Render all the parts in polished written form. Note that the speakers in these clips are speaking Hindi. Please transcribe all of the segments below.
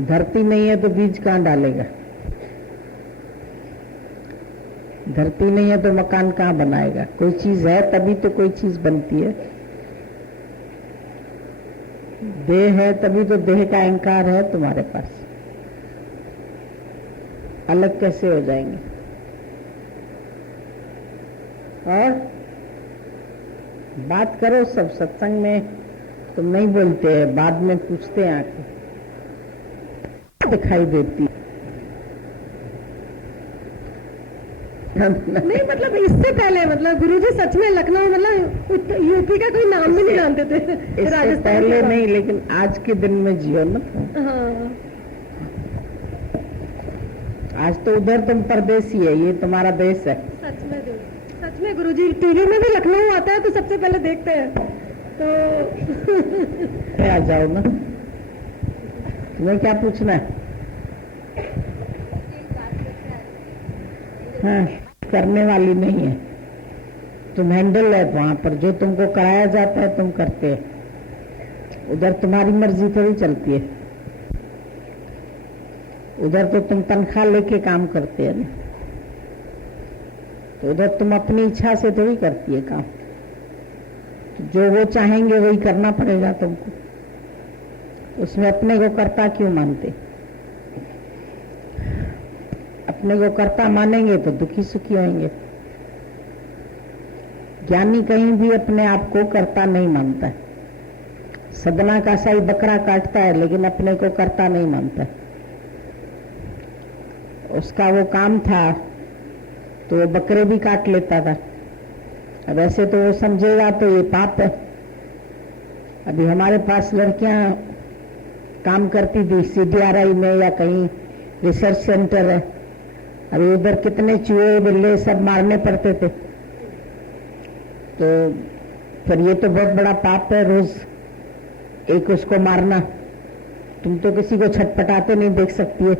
धरती नहीं है तो बीज कहाँ डालेगा? धरती नहीं है तो मकान कहाँ बनाएगा? कोई चीज है तभी तो कोई चीज बनती है। देह है तभी तो देह का अहंकार है तुम्हारे पास। अलग कैसे हो जाएंगे? और बात करो सब। सत्संग में तुम नहीं बोलते हैं, बाद में पूछते हैं आके, दिखाई देती नहीं मतलब इससे पहले मतलब गुरुजी सच में लखनऊ मतलब यूपी का कोई नाम भी नहीं जानते थे। इससे पहले नहीं, लेकिन आज के दिन में जियो ना। हाँ। आज तो उधर तुम परदेसी है, ये तुम्हारा देश है। सच में गुरुजी टीवी में भी लखनऊ आता है तो सबसे पहले देखते हैं तो आ जाओ ना। तुम्हें क्या पूछना है? हाँ, करने वाली नहीं है तुम, हैंडल है वहां पर। जो तुमको कराया जाता है तुम करते हो। उधर तुम्हारी मर्जी थोड़ी चलती है। उधर तो तुम तनख्वाह लेके काम करते हैं ना, तो उधर तुम अपनी इच्छा से थोड़ी करती है काम। तो जो वो चाहेंगे वही करना पड़ेगा तुमको। उसमें अपने को कर्ता क्यों मानते? अपने को कर्ता मानेंगे तो दुखी सुखी होंगे। ज्ञानी कहीं भी अपने आप को कर्ता नहीं मानता है। सदना का साई बकरा काटता है लेकिन अपने को कर्ता नहीं मानता है। उसका वो काम था तो वो बकरे भी काट लेता था। अब ऐसे तो वो समझेगा तो ये पाप है। अभी हमारे पास लड़कियां काम करती थी CDRI में या कहीं रिसर्च सेंटर है। अभी उधर कितने चूहे बिल्ले सब मारने पड़ते थे। तो फिर ये तो बहुत बड़ा पाप है रोज एक उसको मारना। तुम तो किसी को छटपटाते नहीं देख सकती है,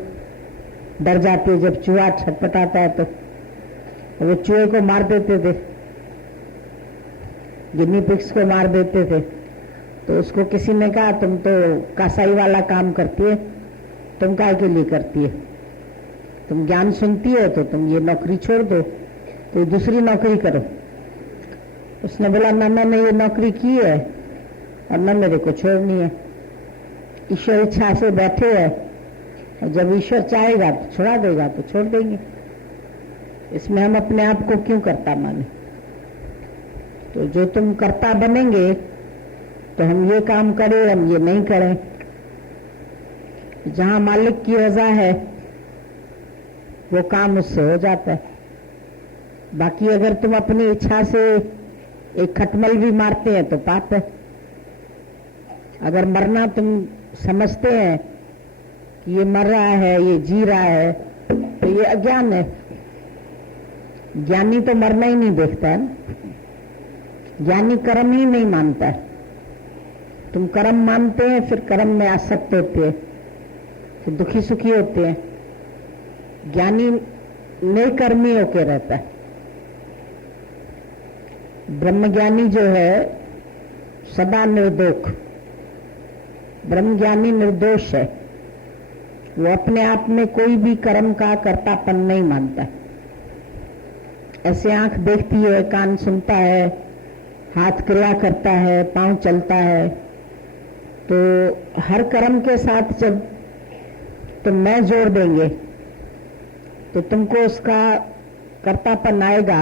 डर जाती है जब चूहा छटपटाता है। तो वो चूहे को मार देते थे, गिनी पिग्स को मार देते थे। तो उसको किसी ने कहा तुम तो कसाई वाला काम करती है, तुम काय के लिए करती है? तुम ज्ञान सुनती है तो तुम ये नौकरी छोड़ दो, तो दूसरी नौकरी करो। उसने बोला ना मैंने ये नौकरी की है और न मेरे को छोड़नी है। ईश्वर इच्छा से बैठे हैं और जब ईश्वर चाहेगा तो छुड़ा देगा तो छोड़ देंगे। इसमें हम अपने आप को क्यों कर्ता माने? तो जो तुम कर्ता बनेंगे तो हम ये काम करें हम ये नहीं करें। जहां मालिक की रजा है वो काम उससे हो जाता है। बाकी अगर तुम अपनी इच्छा से एक खटमल भी मारते हैं तो पाप है। अगर मरना तुम समझते हैं कि ये मर रहा है ये जी रहा है तो ये अज्ञान है। ज्ञानी तो मरना ही नहीं देखता है ना। ज्ञानी कर्म ही नहीं मानता है। तुम कर्म मानते हैं फिर कर्म में आसक्त होते हैं, फिर दुखी सुखी होते हैं। ज्ञानी निर्कर्मी होके रहता है। ब्रह्मज्ञानी जो है सदा निर्दोष, ब्रह्मज्ञानी निर्दोष है। वो अपने आप में कोई भी कर्म का कर्तापन नहीं मानता। ऐसे आंख देखती है, कान सुनता है, हाथ क्रिया करता है, पांव चलता है, तो हर कर्म के साथ जब तुम मैं जोड़ देंगे तो तुमको उसका कर्तापन आएगा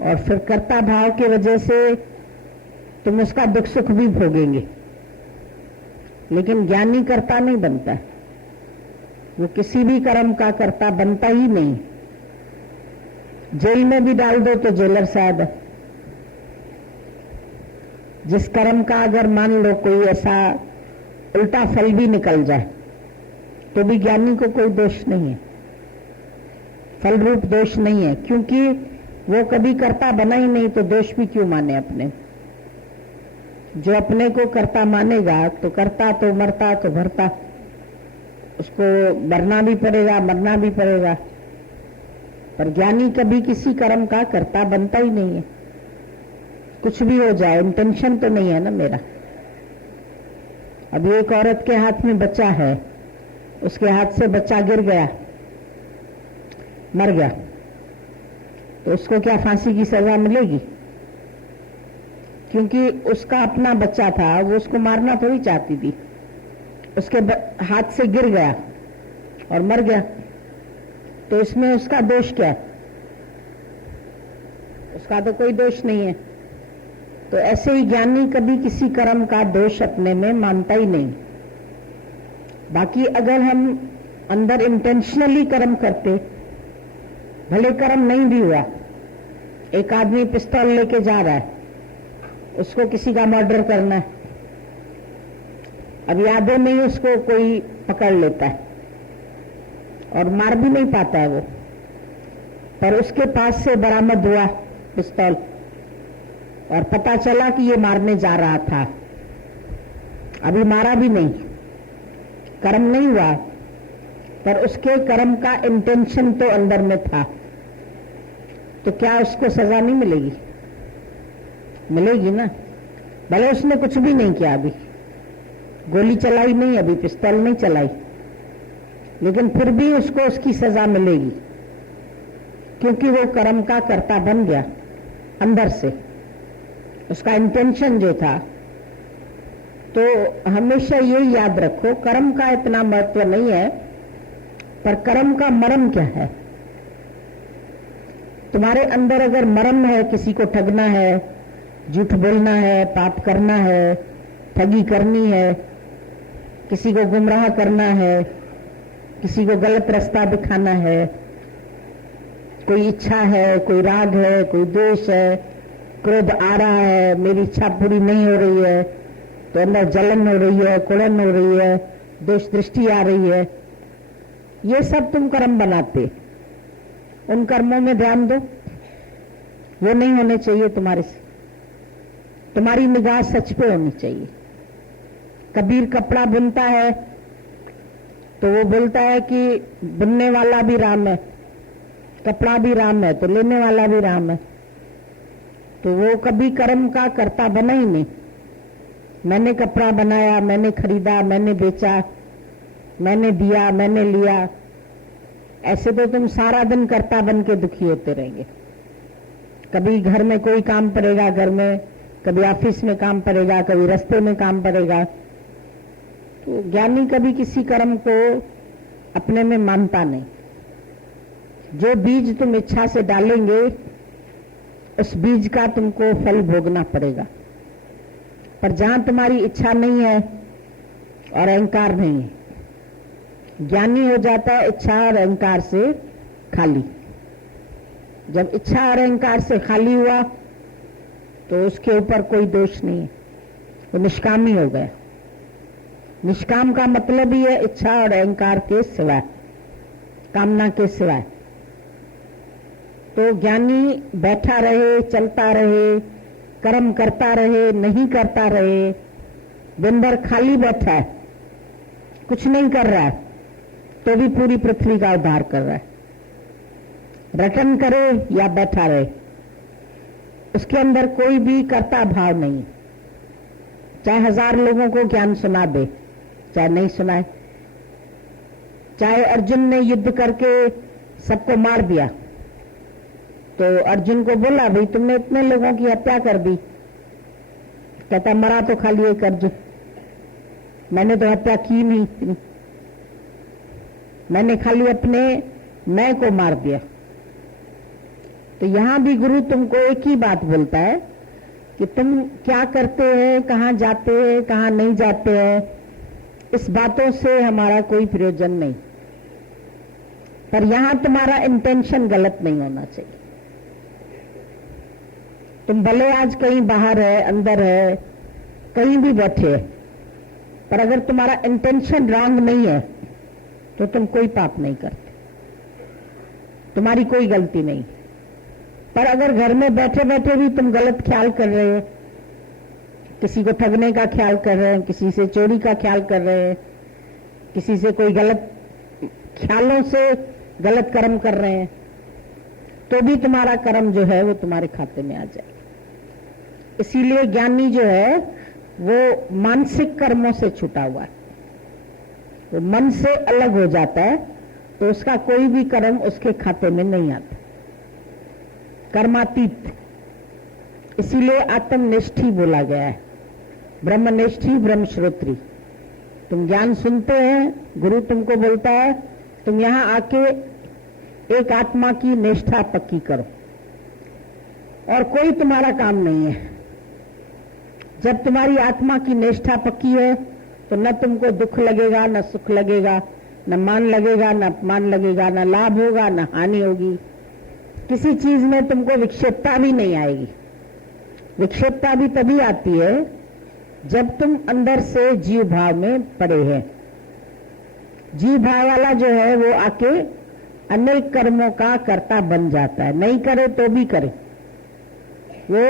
और फिर कर्ता भाव की वजह से तुम उसका दुख सुख भी भोगेंगे। लेकिन ज्ञानी कर्ता नहीं बनता, वो किसी भी कर्म का कर्ता बनता ही नहीं। जेल में भी डाल दो तो जेलर साहब है। जिस कर्म का अगर मान लो कोई ऐसा उल्टा फल भी निकल जाए तो भी ज्ञानी को कोई दोष नहीं है, फल रूप दोष नहीं है, क्योंकि वो कभी कर्ता बना ही नहीं, तो दोष भी क्यों माने अपने। जो अपने को कर्ता मानेगा तो करता तो मरता तो भरता, उसको मरना भी पड़ेगा मरना भी पड़ेगा। पर ज्ञानी कभी किसी कर्म का कर्ता बनता ही नहीं है। कुछ भी हो जाए, इंटेंशन तो नहीं है ना मेरा। अभी एक औरत के हाथ में बच्चा है, उसके हाथ से बच्चा गिर गया, मर गया, तो उसको क्या फांसी की सजा मिलेगी? क्योंकि उसका अपना बच्चा था, वो उसको मारना थोड़ी चाहती थी, उसके हाथ से गिर गया और मर गया, तो इसमें उसका दोष क्या? उसका तो कोई दोष नहीं है। तो ऐसे ही ज्ञानी कभी किसी कर्म का दोष अपने में मानता ही नहीं। बाकी अगर हम अंदर इंटेंशनली कर्म करते, भले कर्म नहीं भी हुआ, एक आदमी पिस्तौल लेके जा रहा है, उसको किसी का मर्डर करना है, अब यादों में ही उसको कोई पकड़ लेता है और मार भी नहीं पाता है वो, पर उसके पास से बरामद हुआ पिस्तौल और पता चला कि ये मारने जा रहा था, अभी मारा भी नहीं, कर्म नहीं हुआ, पर उसके कर्म का इंटेंशन तो अंदर में था, तो क्या उसको सजा नहीं मिलेगी? मिलेगी ना। भले उसने कुछ भी नहीं किया, अभी गोली चलाई नहीं, अभी पिस्तौल नहीं चलाई, लेकिन फिर भी उसको उसकी सजा मिलेगी, क्योंकि वो कर्म का कर्ता बन गया अंदर से, उसका इंटेंशन जो था। तो हमेशा ये याद रखो, कर्म का इतना महत्व नहीं है, पर कर्म का मर्म क्या है? तुम्हारे अंदर अगर मर्म है, किसी को ठगना है, झूठ बोलना है, पाप करना है, ठगी करनी है, किसी को गुमराह करना है, किसी को गलत रास्ता दिखाना है, कोई इच्छा है, कोई राग है, कोई द्वेष है, क्रोध आ रहा है, मेरी इच्छा पूरी नहीं हो रही है तो अंदर जलन हो रही है, कुड़न हो रही है, दोष दृष्टि आ रही है, ये सब तुम कर्म बनाते। उन कर्मों में ध्यान दो, वो नहीं होने चाहिए तुम्हारे से। तुम्हारी निगाह सच पे होनी चाहिए। कबीर कपड़ा बुनता है तो वो बोलता है कि बुनने वाला भी राम है, कपड़ा भी राम है, तो लेने वाला भी राम है। तो वो कभी कर्म का कर्ता बना ही नहीं। मैंने कपड़ा बनाया, मैंने खरीदा, मैंने बेचा, मैंने दिया, मैंने लिया, ऐसे तो तुम सारा दिन कर्ता बन के दुखी होते रहेंगे। कभी घर में कोई काम पड़ेगा, घर में, कभी ऑफिस में काम पड़ेगा, कभी रास्ते में काम पड़ेगा। तो ज्ञानी कभी किसी कर्म को अपने में मानता नहीं। जो बीज तुम इच्छा से डालेंगे, उस बीज का तुमको फल भोगना पड़ेगा। पर जहां तुम्हारी इच्छा नहीं है और अहंकार नहीं है, ज्ञानी हो जाता है इच्छा और अहंकार से खाली। जब इच्छा और अहंकार से खाली हुआ तो उसके ऊपर कोई दोष नहीं है, वो निष्कामी हो गया। निष्काम का मतलब ही है इच्छा और अहंकार के सिवाय, कामना के सिवाय। तो ज्ञानी बैठा रहे, चलता रहे, कर्म करता रहे, नहीं करता रहे, दिन भर खाली बैठा है, कुछ नहीं कर रहा है, तो भी पूरी पृथ्वी का उद्धार कर रहा है। रटन करे या बैठा रहे, उसके अंदर कोई भी कर्ता भाव नहीं। चाहे 1000 लोगों को ज्ञान सुना दे, चाहे नहीं सुनाए। चाहे अर्जुन ने युद्ध करके सबको मार दिया, तो अर्जुन को बोला, भाई तुमने इतने लोगों की हत्या कर दी। कहता, मरा तो खाली एक अर्जुन, मैंने तो हत्या की नहीं, मैंने खाली अपने मैं को मार दिया। तो यहां भी गुरु तुमको एक ही बात बोलता है कि तुम क्या करते हैं, कहां जाते हैं, कहां नहीं जाते हैं, इस बातों से हमारा कोई प्रयोजन नहीं। पर यहां तुम्हारा इंटेंशन गलत नहीं होना चाहिए। तुम भले आज कहीं बाहर है, अंदर है, कहीं भी बैठे, पर अगर तुम्हारा इंटेंशन रॉन्ग नहीं है तो तुम कोई पाप नहीं करते, तुम्हारी कोई गलती नहीं। पर अगर घर में बैठे बैठे भी तुम गलत ख्याल कर रहे हो, किसी को ठगने का ख्याल कर रहे हैं, किसी से चोरी का ख्याल कर रहे हैं, किसी से कोई गलत ख्यालों से गलत कर्म कर रहे हैं, तो भी तुम्हारा कर्म जो है वो तुम्हारे खाते में आ जाएगा। इसीलिए ज्ञानी जो है वो मानसिक कर्मों से छुटा हुआ है, वो मन से अलग हो जाता है, तो उसका कोई भी कर्म उसके खाते में नहीं आता, कर्मातीत। इसीलिए आत्मनिष्ठी बोला गया है, ब्रह्मनिष्ठी ब्रह्मश्रोत्री। तुम ज्ञान सुनते हैं, गुरु तुमको बोलता है तुम यहां आके एक आत्मा की निष्ठा पक्की करो, और कोई तुम्हारा काम नहीं है। जब तुम्हारी आत्मा की निष्ठा पक्की है तो न तुमको दुख लगेगा, न सुख लगेगा, न मान लगेगा, न अपमान लगेगा, न लाभ होगा, न हानि होगी। किसी चीज में तुमको विक्षेपता भी नहीं आएगी। विक्षेपता भी तभी आती है जब तुम अंदर से जीव भाव में पड़े हैं। जीव भाव वाला जो है वो आके अनेक कर्मों का कर्ता बन जाता है, नहीं करे तो भी करे। वो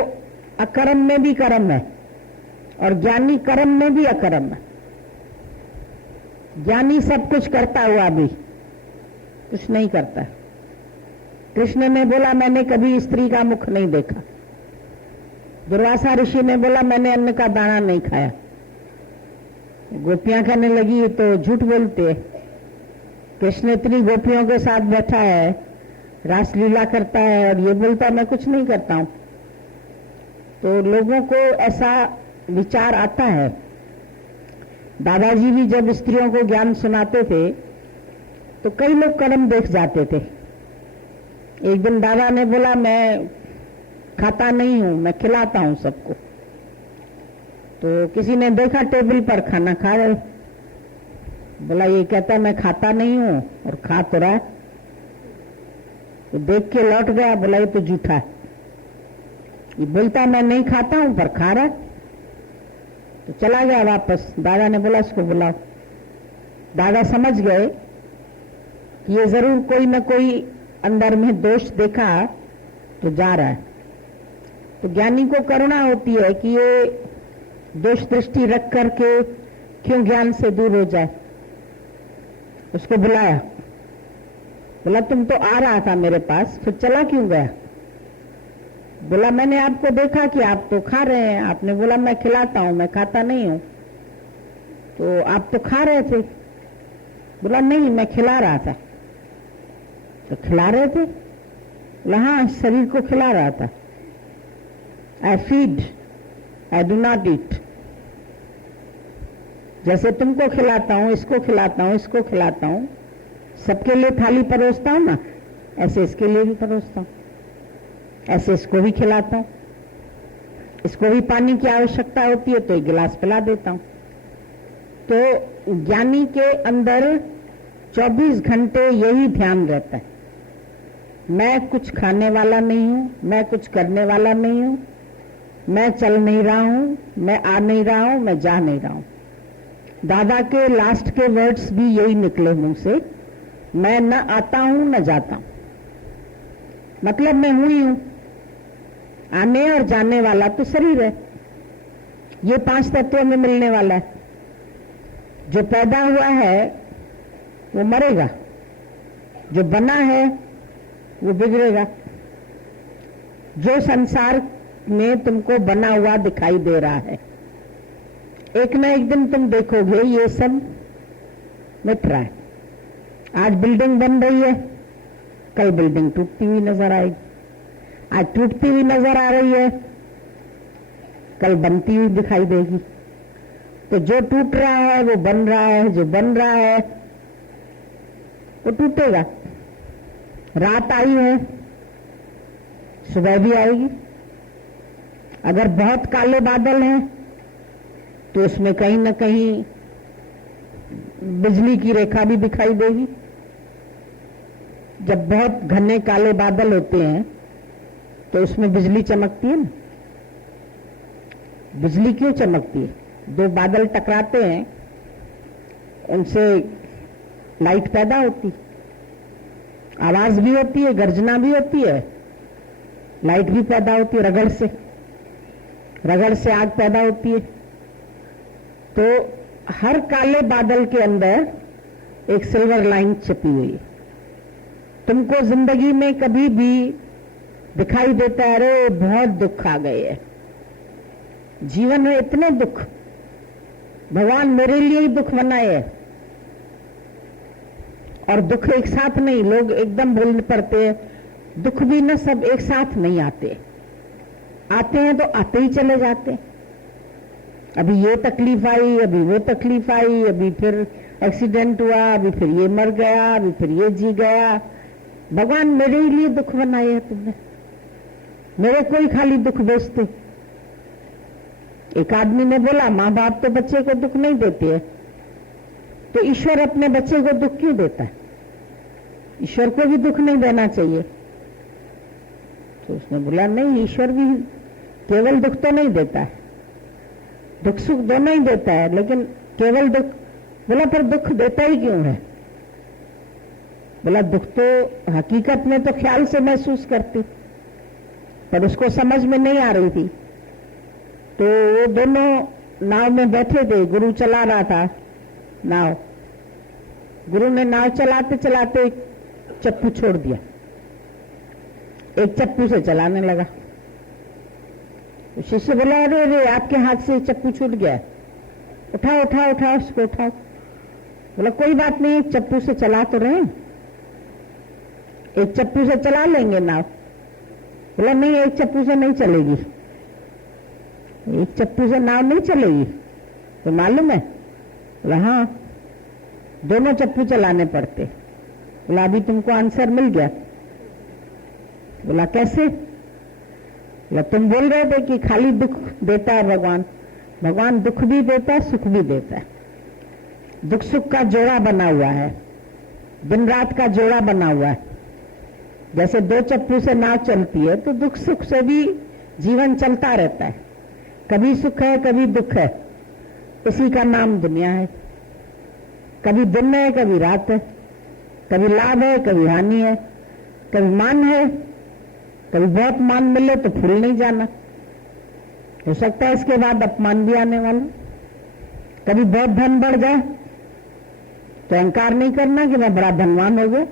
अकर्म में भी कर्म है और ज्ञानी कर्म में भी अकर्म है। ज्ञानी सब कुछ करता हुआ भी कुछ नहीं करता। कृष्ण ने बोला मैंने कभी स्त्री का मुख नहीं देखा। दुर्वासा ऋषि ने बोला मैंने अन्न का दाना नहीं खाया। गोपियां कहने लगी तो झूठ बोलते, कृष्ण इतनी गोपियों के साथ बैठा है, रासलीला करता है और ये बोलता है मैं कुछ नहीं करता हूं। तो लोगों को ऐसा विचार आता है। दादाजी भी जब स्त्रियों को ज्ञान सुनाते थे तो कई लोग कर्म देख जाते थे। एक दिन दादा ने बोला मैं खाता नहीं हूं, मैं खिलाता हूं सबको। तो किसी ने देखा टेबल पर खाना खा रहे, बोला ये कहता है मैं खाता नहीं हूं और खा तो रहा है। तो देख के लौट गया, बोला ये तो झूठा है। ये बोलता मैं नहीं खाता हूं पर खा रहा है। तो चला गया वापस। दादा ने बोला इसको बुलाओ। दादा समझ गए कि ये जरूर कोई न कोई अंदर में दोष देखा तो जा रहा है। तो ज्ञानी को करुणा होती है कि ये दोष दृष्टि रख करके क्यों ज्ञान से दूर हो जाए। उसको बुलाया, बोला तुम तो आ रहा था मेरे पास, फिर चला क्यों गया। बोला मैंने आपको देखा कि आप तो खा रहे हैं, आपने बोला मैं खिलाता हूं, मैं खाता नहीं हूं, तो आप तो खा रहे थे। बोला नहीं मैं खिला रहा था। तो खिला रहे थे? बोला हाँ शरीर को खिला रहा था। I feed, I do not eat. जैसे तुमको खिलाता हूं, इसको खिलाता हूं, इसको खिलाता हूं, सबके लिए थाली परोसता हूं ना, ऐसे इसके लिए भी परोसता हूं, ऐसे इसको भी खिलाता हूं। इसको भी पानी की आवश्यकता होती है तो एक गिलास पिला देता हूं। तो ज्ञानी के अंदर 24 घंटे यही ध्यान रहता है, मैं कुछ खाने वाला नहीं हूं, मैं कुछ करने वाला नहीं हूं, मैं चल नहीं रहा हूं, मैं आ नहीं रहा हूं, मैं जा नहीं रहा हूं। दादा के लास्ट के वर्ड्स भी यही निकले मुंह से, मैं न आता हूं न जाता हूं, मतलब मैं हूं ही हूं। आने और जाने वाला तो शरीर है, ये 5 तत्वों में मिलने वाला है। जो पैदा हुआ है वो मरेगा, जो बना है वो बिगड़ेगा। जो संसार में तुमको बना हुआ दिखाई दे रहा है, एक न एक दिन तुम देखोगे ये सब मिट रहा है। आज बिल्डिंग बन रही है, कल बिल्डिंग टूटती हुई नजर आएगी। आज टूटती हुई नजर आ रही है, कल बनती हुई दिखाई देगी। तो जो टूट रहा है वो बन रहा है, जो बन रहा है वो टूटेगा। रात आई है, सुबह भी आएगी। अगर बहुत काले बादल हैं तो उसमें कहीं न कहीं बिजली की रेखा भी दिखाई देगी। जब बहुत घने काले बादल होते हैं तो उसमें बिजली चमकती है ना। बिजली क्यों चमकती है? 2 बादल टकराते हैं, उनसे लाइट पैदा होती, आवाज भी होती है, गर्जना भी होती है, लाइट भी पैदा होती है। रगड़ से आग पैदा होती है। तो हर काले बादल के अंदर एक सिल्वर लाइन छिपी हुई है। तुमको जिंदगी में कभी भी दिखाई देता है अरे बहुत दुख आ गए है, जीवन में इतने दुख, भगवान मेरे लिए ही दुख बनाए है। और दुख एक साथ नहीं, लोग एकदम बोलने पड़ते हैं, दुख भी ना सब एक साथ नहीं आते, आते हैं तो आते ही चले जाते हैं। अभी ये तकलीफ आई, अभी वो तकलीफ आई, अभी फिर एक्सीडेंट हुआ, अभी फिर ये मर गया, अभी फिर ये जी गया। भगवान मेरे ही लिए दुख बनाए है तुमने, मेरे को ही खाली दुख भेजते। एक आदमी ने बोला, माँ बाप तो बच्चे को दुख नहीं देते है, तो ईश्वर अपने बच्चे को दुख क्यों देता है? ईश्वर को भी दुख नहीं देना चाहिए। तो उसने बोला, नहीं, ईश्वर भी केवल दुख तो नहीं देता है, दुख सुख दोनों ही देता है, लेकिन केवल दुख। बोला, पर दुख देता ही क्यों है? बोला, दुख तो हकीकत में तो ख्याल से महसूस करती, पर उसको समझ में नहीं आ रही थी। तो वो दोनों नाव में बैठे थे, गुरु चला रहा था नाव। गुरु ने नाव चलाते चलाते एक चप्पू छोड़ दिया, एक चप्पू से चलाने लगा। तो शिष्य बोला, अरे अरे, आपके हाथ से चप्पू छूट गया, उठाओ उठाओ उठाओ उसको उठाओ। बोला, कोई बात नहीं, एक चप्पू से चला तो रहे, एक चप्पू से चला लेंगे नाव। बोला, नहीं, एक चप्पू से नहीं चलेगी, एक चप्पू से नाव नहीं चलेगी, तो मालूम है? बोला, हाँ, दोनों चप्पू चलाने पड़ते। बोला, अभी तुमको आंसर मिल गया? बोला, कैसे? बोला, तुम बोल रहे थे कि खाली दुख देता है भगवान। भगवान दुख भी देता है, सुख भी देता है। दुख सुख का जोड़ा बना हुआ है, दिन रात का जोड़ा बना हुआ है। जैसे दो चप्पू से नाव चलती है, तो दुख सुख से भी जीवन चलता रहता है। कभी सुख है, कभी दुख है, इसी का नाम दुनिया है। कभी दिन है, कभी रात है, कभी लाभ है, कभी हानि है, कभी मान है, कभी बहुत मान मिले तो फूल नहीं जाना, हो सकता है इसके बाद अपमान भी आने वाला। कभी बहुत धन बढ़ जाए तो अहंकार नहीं करना कि मैं बड़ा धनवान हो गया,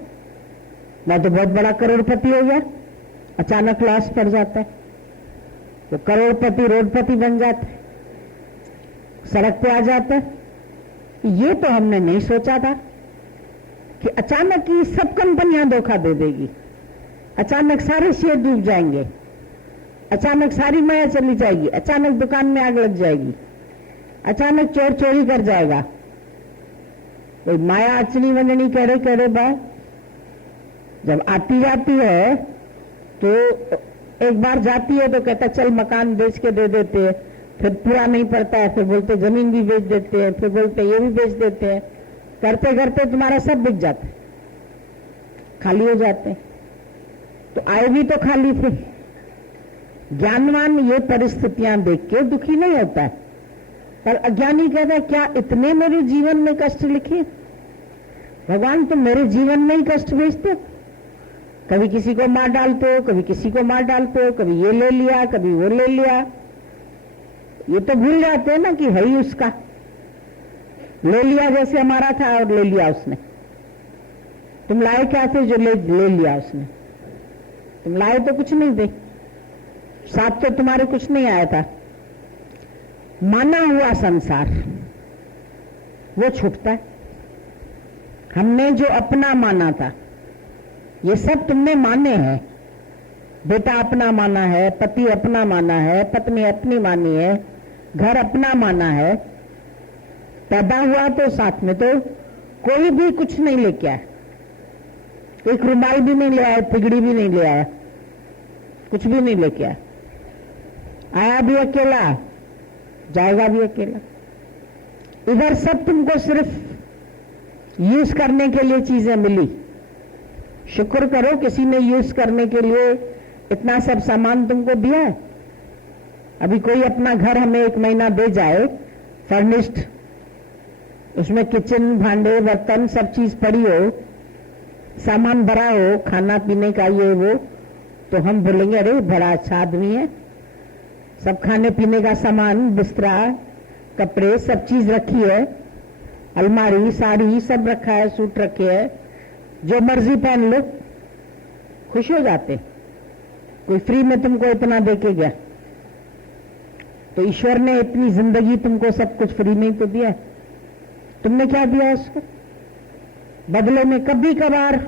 मैं तो बहुत बड़ा करोड़पति हो गया। अचानक लॉस पड़ जाता है तो करोड़पति रोडपति बन जाता है, सड़क पे आ जाता है। ये तो हमने नहीं सोचा था कि अचानक ही सब कंपनियां धोखा दे देगी, अचानक सारे शेयर डूब जाएंगे, अचानक सारी माया चली जाएगी, अचानक दुकान में आग लग जाएगी, अचानक चोर चोरी कर जाएगा। कोई माया अचनी वंजनी कह रहे बात जब आती जाती है तो एक बार जाती है तो कहता चल मकान बेच के दे देते हैं, फिर पूरा नहीं पड़ता है, फिर बोलते जमीन भी बेच देते हैं, फिर बोलते ये भी बेच देते हैं। करते करते तुम्हारा सब बिक जाता है, खाली हो जाते हैं। तो आए भी तो खाली थे। ज्ञानवान ये परिस्थितियां देख के दुखी नहीं होता है, पर अज्ञानी कहता है क्या इतने मेरे जीवन में कष्ट लिखे? भगवान तुम मेरे जीवन में ही कष्ट भेजते हो। कभी किसी को मार डालते हो, कभी किसी को मार डालते हो, कभी ये ले लिया, कभी वो ले लिया। ये तो भूल जाते हैं ना कि है ही उसका, ले लिया जैसे हमारा था और ले लिया उसने। तुम लाए क्या थे जो ले लिया उसने? तुम लाए तो कुछ नहीं थे, साथ तो तुम्हारे कुछ नहीं आया था। माना हुआ संसार वो छूटता है। हमने जो अपना माना था, ये सब तुमने माने हैं। बेटा अपना माना है, पति अपना माना है, पत्नी अपनी मानी है, घर अपना माना है। पैदा हुआ तो साथ में तो कोई भी कुछ नहीं लेके आया, एक रुमाल भी नहीं ले आया, तिगड़ी भी नहीं ले आया, कुछ भी नहीं लेके आया। आया भी अकेला, जाएगा भी अकेला। इधर सब तुमको सिर्फ यूज करने के लिए चीजें मिली। शुक्र करो किसी ने यूज करने के लिए इतना सब सामान तुमको दिया है। अभी कोई अपना घर हमें 1 महीना दे जाए फर्निश्ड, उसमें किचन, भांडे, बर्तन सब चीज पड़ी हो, सामान भरा हो, खाना पीने का ये वो, तो हम बोलेंगे अरे बड़ा अच्छा आदमी है। सब खाने पीने का सामान, बिस्तरा, कपड़े, सब चीज रखी है, अलमारी, साड़ी सब रखा है, सूट रखे है, जो मर्जी पहन लो, खुश हो जाते। कोई फ्री में तुमको इतना देके गया। तो ईश्वर ने इतनी जिंदगी तुमको सब कुछ फ्री में ही तो दिया है, तुमने क्या दिया उसको? बदले में कभी कभार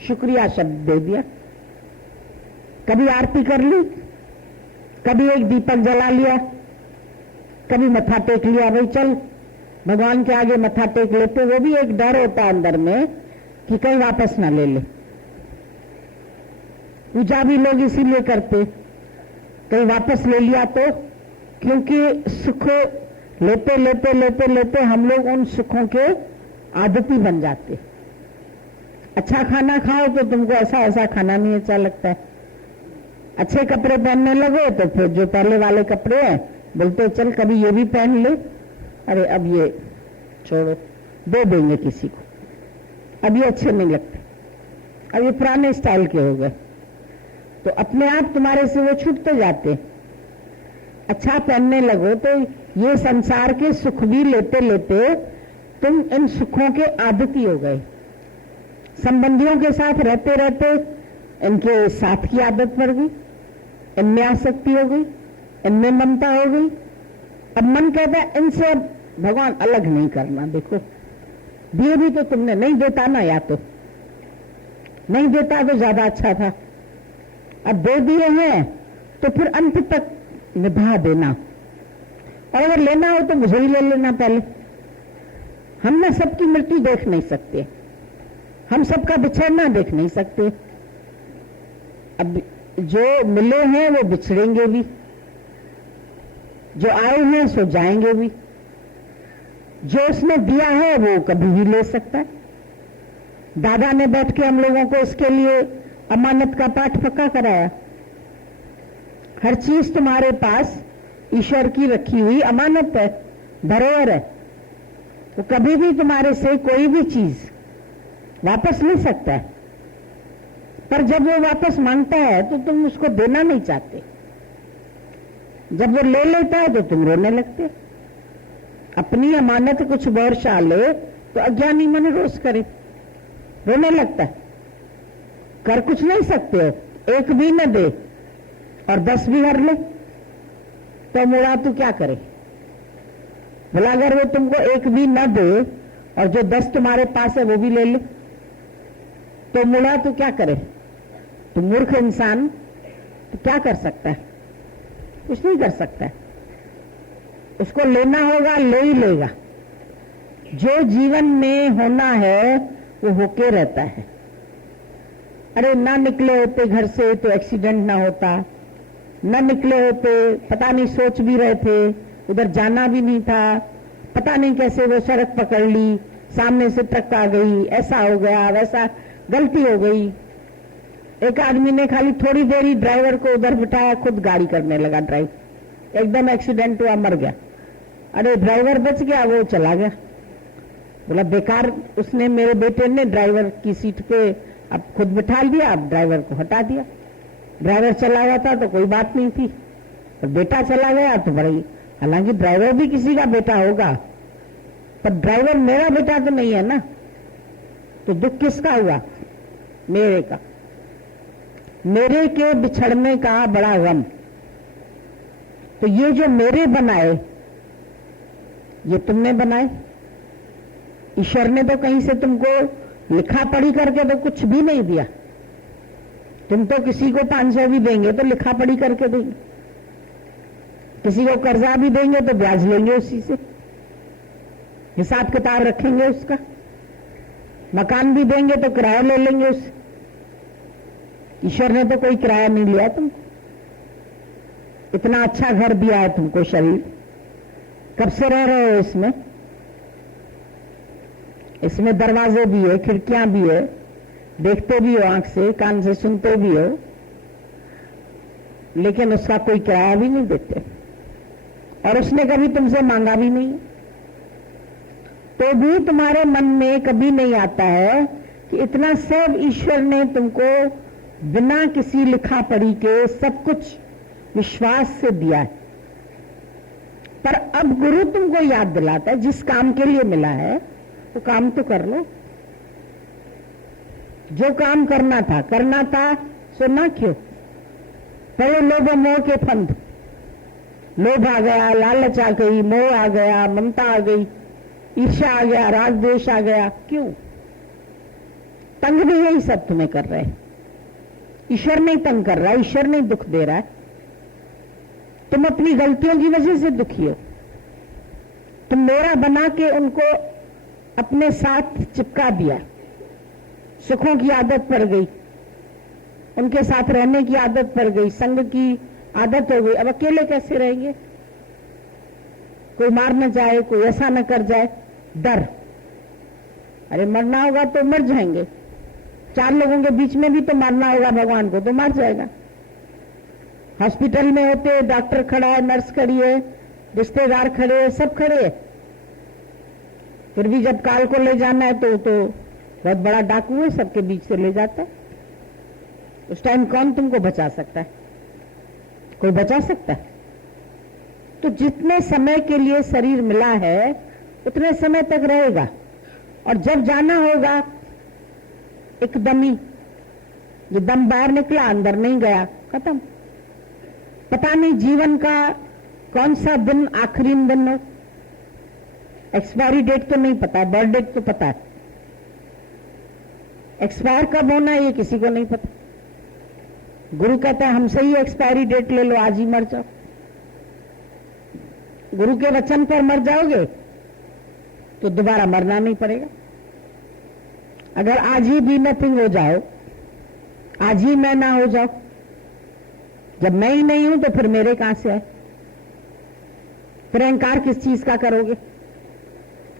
शुक्रिया शब्द दे दिया, कभी आरती कर ली, कभी एक दीपक जला लिया, कभी मत्था टेक लिया, भाई चल भगवान के आगे मत्था टेक लेते। वो भी एक डर होता है अंदर में कि कहीं वापस ना ले ले। पूजा भी लोग इसीलिए करते, कहीं वापस ले लिया तो, क्योंकि सुख लेते लेते लेते लेते हम लोग उन सुखों के आदती बन जाते। अच्छा खाना खाओ तो तुमको ऐसा ऐसा खाना नहीं अच्छा लगता है, अच्छे कपड़े पहनने लगे तो फिर जो पहले वाले कपड़े हैं बोलते चल कभी ये भी पहन ले, अरे अब ये छोड़ो, दे देंगे किसी को, अब ये अच्छे नहीं लगते, अब ये पुराने स्टाइल के हो गए। तो अपने आप तुम्हारे से वो छूटते जाते। अच्छा पहनने लगो तो ये संसार के सुख भी लेते लेते तुम इन सुखों के आदती हो गए। संबंधियों के साथ रहते रहते इनके साथ की आदत पड़ गई, इनमें आसक्ति हो गई, इनमें ममता हो गई। अब मन कहता है इनसे अब भगवान अलग नहीं करना। देखो दिए भी तो तुमने, नहीं देता ना, या तो नहीं देता तो ज्यादा अच्छा था, अब दे दिए हैं तो फिर अंत तक निभा देना, और अगर लेना हो तो मुझे ही ले लेना पहले। हम ना सबकी मृत्यु देख नहीं सकते, हम सबका बिछड़ना देख नहीं सकते। अब जो मिले हैं वो बिछड़ेंगे भी, जो आए हैं सो जाएंगे भी, जो उसने दिया है वो कभी भी ले सकता है। दादा ने बैठ के हम लोगों को इसके लिए अमानत का पाठ पक्का कराया। हर चीज तुम्हारे पास ईश्वर की रखी हुई अमानत है, धरोहर है, वो कभी भी तुम्हारे से कोई भी चीज वापस ले सकता है। पर जब वो वापस मांगता है तो तुम उसको देना नहीं चाहते, जब वो ले लेता है तो तुम रोने लगते। अपनी अमानत कुछ वर्षा ले तो अज्ञानी मन रोष करे, रोने लगता है। कर कुछ नहीं सकते हो, एक भी न दे और 10 भी हर ले तो मुड़ा तू क्या करे? बोला अगर वो तुमको एक भी न दे और जो 10 तुम्हारे पास है वो भी ले ले तो मुड़ा तू क्या करे? तो मूर्ख इंसान तो क्या कर सकता है? कुछ नहीं कर सकता है। उसको लेना होगा, ले ही लेगा। जो जीवन में होना है वो होके रहता है। अरे ना निकले होते घर से तो एक्सीडेंट ना होता, न निकले होते पता नहीं सोच भी रहे थे, उधर जाना भी नहीं था, पता नहीं कैसे वो सड़क पकड़ ली, सामने से ट्रक आ गई, ऐसा हो गया, वैसा गलती हो गई। एक आदमी ने खाली थोड़ी देर ही ड्राइवर को उधर बिठाया, खुद गाड़ी करने लगा ड्राइव, एकदम एक्सीडेंट हुआ, मर गया। अरे ड्राइवर बच गया, वो चला गया। बोला बेकार, उसने मेरे बेटे ने ड्राइवर की सीट पे अब खुद बिठा लिया, अब ड्राइवर को हटा दिया। ड्राइवर चला गया था तो कोई बात नहीं थी, पर बेटा चला गया तो बड़ी, हालांकि ड्राइवर भी किसी का बेटा होगा पर ड्राइवर मेरा बेटा तो नहीं है ना, तो दुख किसका हुआ? मेरे का। मेरे के बिछड़ने का बड़ा गम। तो ये जो मेरे बनाए ये तुमने बनाए, ईश्वर ने तो कहीं से तुमको लिखा पढ़ी करके तो कुछ भी नहीं दिया। तुम तो किसी को 500 भी देंगे तो लिखा पढ़ी करके देंगे, किसी को कर्जा भी देंगे तो ब्याज लेंगे उसी से, हिसाब किताब रखेंगे उसका। मकान भी देंगे तो किराया ले लेंगे उससे। ईश्वर ने तो कोई किराया नहीं लिया तुमको, इतना अच्छा घर दिया है तुमको, शरीर कब से रह रहे हो इसमें? इसमें दरवाजे भी है, खिड़कियां भी है, देखते भी हो आंख से, कान से सुनते भी हो, लेकिन उसका कोई किराया भी नहीं देते और उसने कभी तुमसे मांगा भी नहीं। तो भी तुम्हारे मन में कभी नहीं आता है कि इतना सब ईश्वर ने तुमको बिना किसी लिखा पढ़ी के सब कुछ विश्वास से दिया है। पर अब गुरु तुमको याद दिलाता है, जिस काम के लिए मिला है वो काम तो कर लो। जो काम करना था सो ना क्यों? पहले लोभ मोह के फंद, लोभ आ गया, लालच आ गई, मोह आ गया, ममता आ गई, ईर्ष्या आ गया, राग द्वेष आ गया। क्यों? तंग भी यही सब तुम्हें कर रहे हैं। ईश्वर नहीं तंग कर रहा है, ईश्वर नहीं दुख दे रहा है, तुम अपनी गलतियों की वजह से दुखी हो। तुम मेरा बना के उनको अपने साथ चिपका दिया, सुखों की आदत पड़ गई, उनके साथ रहने की आदत पड़ गई, संग की आदत हो गई। अब अकेले कैसे रहेंगे? कोई मार न जाए, कोई ऐसा न कर जाए, डर। अरे मरना होगा तो मर जाएंगे, 4 लोगों के बीच में भी तो मारना होगा भगवान को, तो मार जाएगा। हॉस्पिटल में होते, डॉक्टर खड़ा है, नर्स खड़ी है, रिश्तेदार खड़े हैं, सब खड़े हैं, फिर भी जब काल को ले जाना है तो बहुत बड़ा डाकू है, सबके बीच से ले जाता है। उस टाइम कौन तुमको बचा सकता है? कोई बचा सकता है? तो जितने समय के लिए शरीर मिला है उतने समय तक रहेगा, और जब जाना होगा एकदम ही ये दम बाहर निकला, अंदर नहीं गया, खत्म। पता नहीं जीवन का कौन सा दिन आखिरी दिन हो। एक्सपायरी डेट तो नहीं पता, बर्थ डेट तो पता है, एक्सपायर कब होना है ये किसी को नहीं पता। गुरु कहता है हमसे ही एक्सपायरी डेट ले लो, आज ही मर जाओ। गुरु के वचन पर मर जाओगे तो दोबारा मरना नहीं पड़ेगा। अगर आज ही भी नथिंग हो जाओ, आज ही मैं ना हो जाओ, जब मैं ही नहीं हूं तो फिर मेरे कहां से आए? फिर अहंकार किस चीज का करोगे?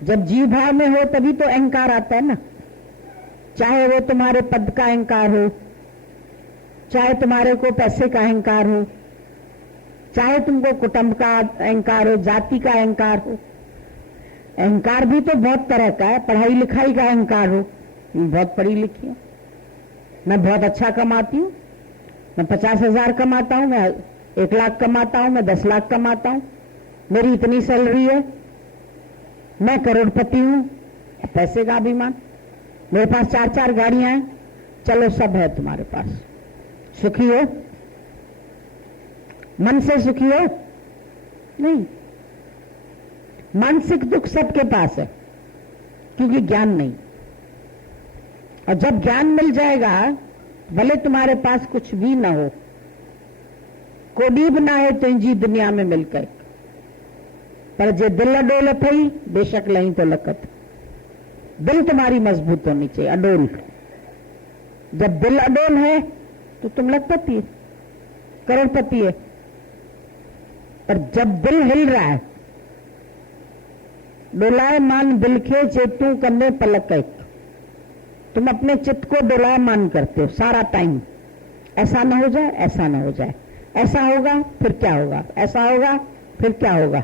जब जीव भाव में हो तभी तो अहंकार आता है ना। चाहे वो तुम्हारे पद का अहंकार हो, चाहे तुम्हारे को पैसे का अहंकार हो, चाहे तुमको कुटुंब का अहंकार हो, जाति का अहंकार हो। अहंकार भी तो बहुत तरह का है। पढ़ाई लिखाई का अहंकार हो, मैं बहुत पढ़ी लिखी हूं, मैं बहुत अच्छा कमाती हूं, मैं 50,000 कमाता हूं, मैं 1 लाख कमाता हूं, मैं 10 लाख कमाता हूं, मेरी इतनी सैलरी है, मैं करोड़पति हूं। पैसे का अभिमान, मेरे पास 4-4 गाड़ियां हैं, चलो सब है तुम्हारे पास। सुखी हो? मन से सुखी हो? नहीं। मानसिक दुख सबके पास है, क्योंकि ज्ञान नहीं। और जब ज्ञान मिल जाएगा, भले तुम्हारे पास कुछ भी ना हो, कोडी भी ना है तुझी दुनिया में मिलकर, पर जे दिल अडोल थई बेशक लही तो लकत। दिल तुम्हारी मजबूत होनी चाहिए, अडोल। जब दिल अडोल है तो तुम लखपति है, करोड़पति है। पर जब दिल हिल रहा है, डोलायमान दिल के चेतू करने पलक, तुम अपने चित्त को डोलायमान करते हो सारा टाइम। ऐसा ना हो जाए, ऐसा ना हो जाए, ऐसा होगा फिर क्या होगा, ऐसा होगा फिर क्या होगा।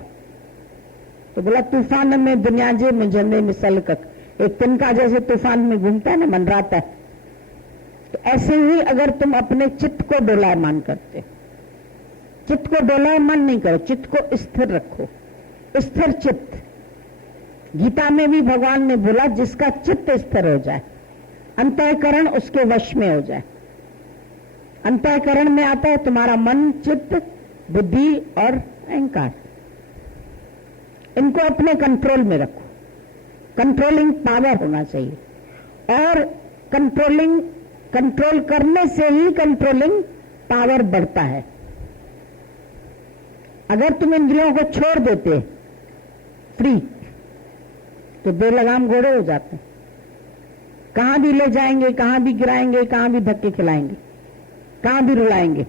तो बोला तूफान में दुनिया जे मुझे मिसल कक, एक तिनका जैसे तूफान में घूमता है ना, मंडराता है। तो ऐसे ही अगर तुम अपने चित्त को डोलायमान करते, चित्त को डोलायमान नहीं करो, चित्त को स्थिर रखो, स्थिर चित्त। गीता में भी भगवान ने बोला जिसका चित्त स्थिर हो जाए, अंतःकरण उसके वश में हो जाए। अंतःकरण में आता है तुम्हारा मन, चित्त, बुद्धि और अहंकार। इनको अपने कंट्रोल में रखो। कंट्रोलिंग पावर होना चाहिए, और कंट्रोल करने से ही कंट्रोलिंग पावर बढ़ता है। अगर तुम इंद्रियों को छोड़ देते फ्री, तो बेलगाम घोड़े हो जाते हैं, कहां भी ले जाएंगे, कहां भी गिराएंगे, कहां भी धक्के खिलाएंगे, कहां भी रुलाएंगे।